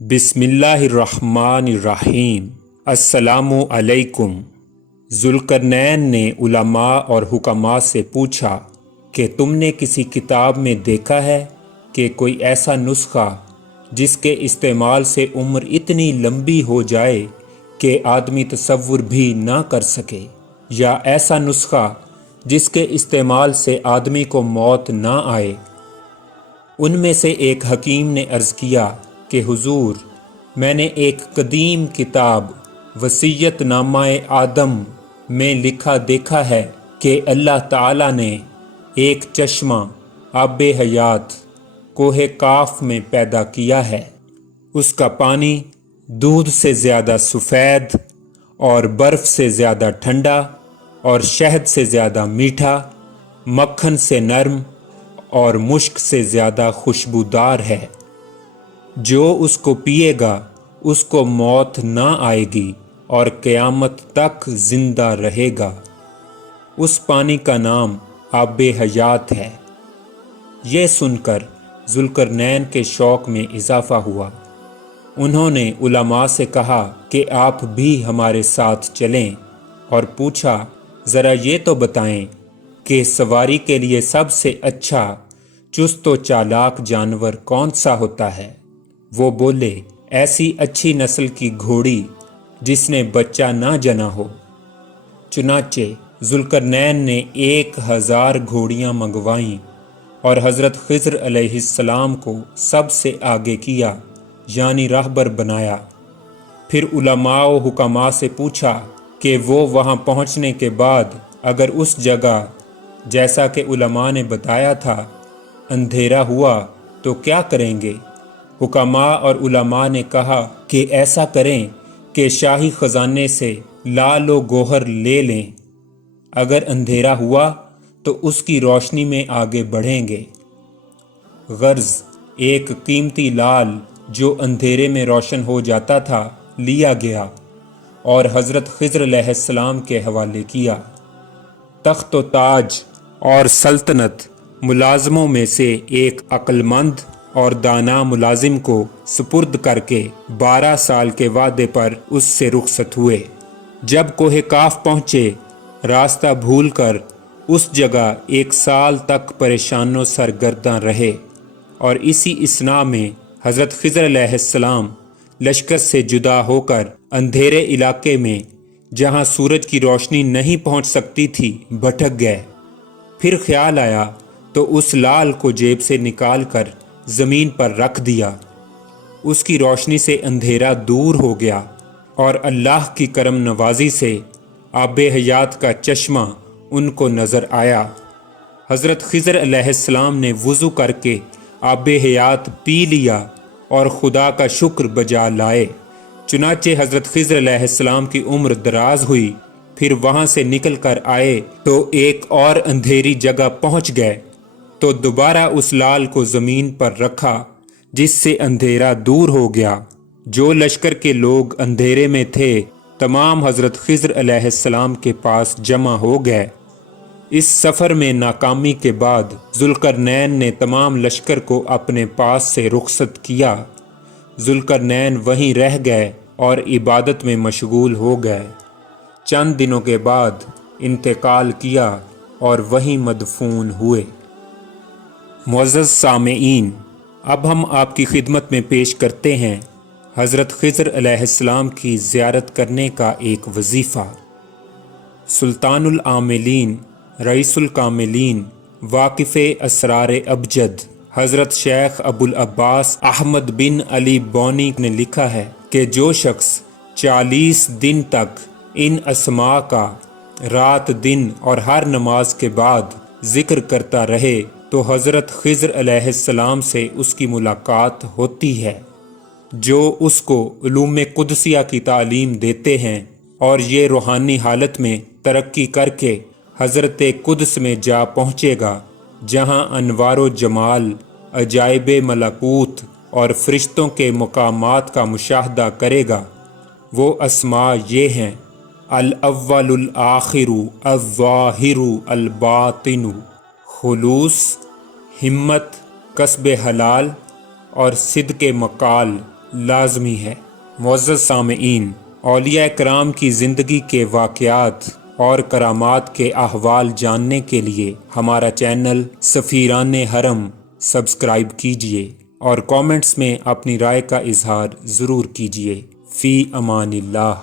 بسم اللہ الرحمن الرحیم۔ السلام علیکم۔ ذوالقرنین نے علماء اور حکماء سے پوچھا کہ تم نے کسی کتاب میں دیکھا ہے کہ کوئی ایسا نسخہ جس کے استعمال سے عمر اتنی لمبی ہو جائے کہ آدمی تصور بھی نہ کر سکے، یا ایسا نسخہ جس کے استعمال سے آدمی کو موت نہ آئے؟ ان میں سے ایک حکیم نے عرض کیا کہ حضور، میں نے ایک قدیم کتاب وصیت نامہ آدم میں لکھا دیکھا ہے کہ اللہ تعالیٰ نے ایک چشمہ آب حیات کوہ کاف میں پیدا کیا ہے۔ اس کا پانی دودھ سے زیادہ سفید اور برف سے زیادہ ٹھنڈا اور شہد سے زیادہ میٹھا، مکھن سے نرم اور مشک سے زیادہ خوشبودار ہے۔ جو اس کو پیے گا اس کو موت نہ آئے گی اور قیامت تک زندہ رہے گا۔ اس پانی کا نام آب حیات ہے۔ یہ سن کر ذوالقرنین کے شوق میں اضافہ ہوا۔ انہوں نے علماء سے کہا کہ آپ بھی ہمارے ساتھ چلیں، اور پوچھا ذرا یہ تو بتائیں کہ سواری کے لیے سب سے اچھا چست و چالاک جانور کون سا ہوتا ہے؟ وہ بولے، ایسی اچھی نسل کی گھوڑی جس نے بچہ نہ جنا ہو۔ چنانچہ ذوالقرنین نے 1000 گھوڑیاں منگوائیں اور حضرت خضر علیہ السلام کو سب سے آگے کیا، یعنی راہبر بنایا۔ پھر علماء و حکماء سے پوچھا کہ وہ وہاں پہنچنے کے بعد اگر اس جگہ جیسا کہ علماء نے بتایا تھا اندھیرا ہوا تو کیا کریں گے؟ حکماء اور علماء نے کہا کہ ایسا کریں کہ شاہی خزانے سے لال و گوہر لے لیں، اگر اندھیرا ہوا تو اس کی روشنی میں آگے بڑھیں گے۔ غرض ایک قیمتی لال جو اندھیرے میں روشن ہو جاتا تھا لیا گیا اور حضرت خضر علیہ السلام کے حوالے کیا۔ تخت و تاج اور سلطنت ملازموں میں سے ایک عقل مند اور دانا ملازم کو سپرد کر کے 12 سال کے وعدے پر اس سے رخصت ہوئے۔ جب کوہ کاف پہنچے، راستہ بھول کر اس جگہ 1 سال تک پریشان و سرگرداں رہے، اور اسی اثناء میں حضرت خضر علیہ السلام لشکر سے جدا ہو کر اندھیرے علاقے میں جہاں سورج کی روشنی نہیں پہنچ سکتی تھی بھٹک گئے۔ پھر خیال آیا تو اس لال کو جیب سے نکال کر زمین پر رکھ دیا۔ اس کی روشنی سے اندھیرا دور ہو گیا، اور اللہ کی کرم نوازی سے آب حیات کا چشمہ ان کو نظر آیا۔ حضرت خضر علیہ السلام نے وضو کر کے آب حیات پی لیا اور خدا کا شکر بجا لائے۔ چنانچہ حضرت خضر علیہ السلام کی عمر دراز ہوئی۔ پھر وہاں سے نکل کر آئے تو ایک اور اندھیری جگہ پہنچ گئے، تو دوبارہ اس لال کو زمین پر رکھا جس سے اندھیرا دور ہو گیا۔ جو لشکر کے لوگ اندھیرے میں تھے تمام حضرت خضر علیہ السلام کے پاس جمع ہو گئے۔ اس سفر میں ناکامی کے بعد ذوالقرنین نے تمام لشکر کو اپنے پاس سے رخصت کیا۔ ذوالقرنین وہیں رہ گئے اور عبادت میں مشغول ہو گئے۔ چند دنوں کے بعد انتقال کیا اور وہیں مدفون ہوئے۔ معزز سامعین، اب ہم آپ کی خدمت میں پیش کرتے ہیں حضرت خضر علیہ السلام کی زیارت کرنے کا ایک وظیفہ۔ سلطان العاملین، رئیس الکاملین، واقف اسرار ابجد حضرت شیخ ابو العباس احمد بن علی بونی نے لکھا ہے کہ جو شخص 40 دن تک ان اسماء کا رات دن اور ہر نماز کے بعد ذکر کرتا رہے تو حضرت خضر علیہ السلام سے اس کی ملاقات ہوتی ہے، جو اس کو علوم قدسیہ کی تعلیم دیتے ہیں، اور یہ روحانی حالت میں ترقی کر کے حضرت قدس میں جا پہنچے گا، جہاں انوار و جمال، عجائب ملکوت اور فرشتوں کے مقامات کا مشاہدہ کرے گا۔ وہ اسماء یہ ہیں: الاول، الآخر، الظاہر، الباطن، خلوص، ہمت، کسب حلال اور صدق مقال، لازمی ہے۔ معزز سامعین، اولیاء کرام کی زندگی کے واقعات اور کرامات کے احوال جاننے کے لیے ہمارا چینل سفیران حرم سبسکرائب کیجیے اور کامنٹس میں اپنی رائے کا اظہار ضرور کیجیے۔ فی امان اللہ۔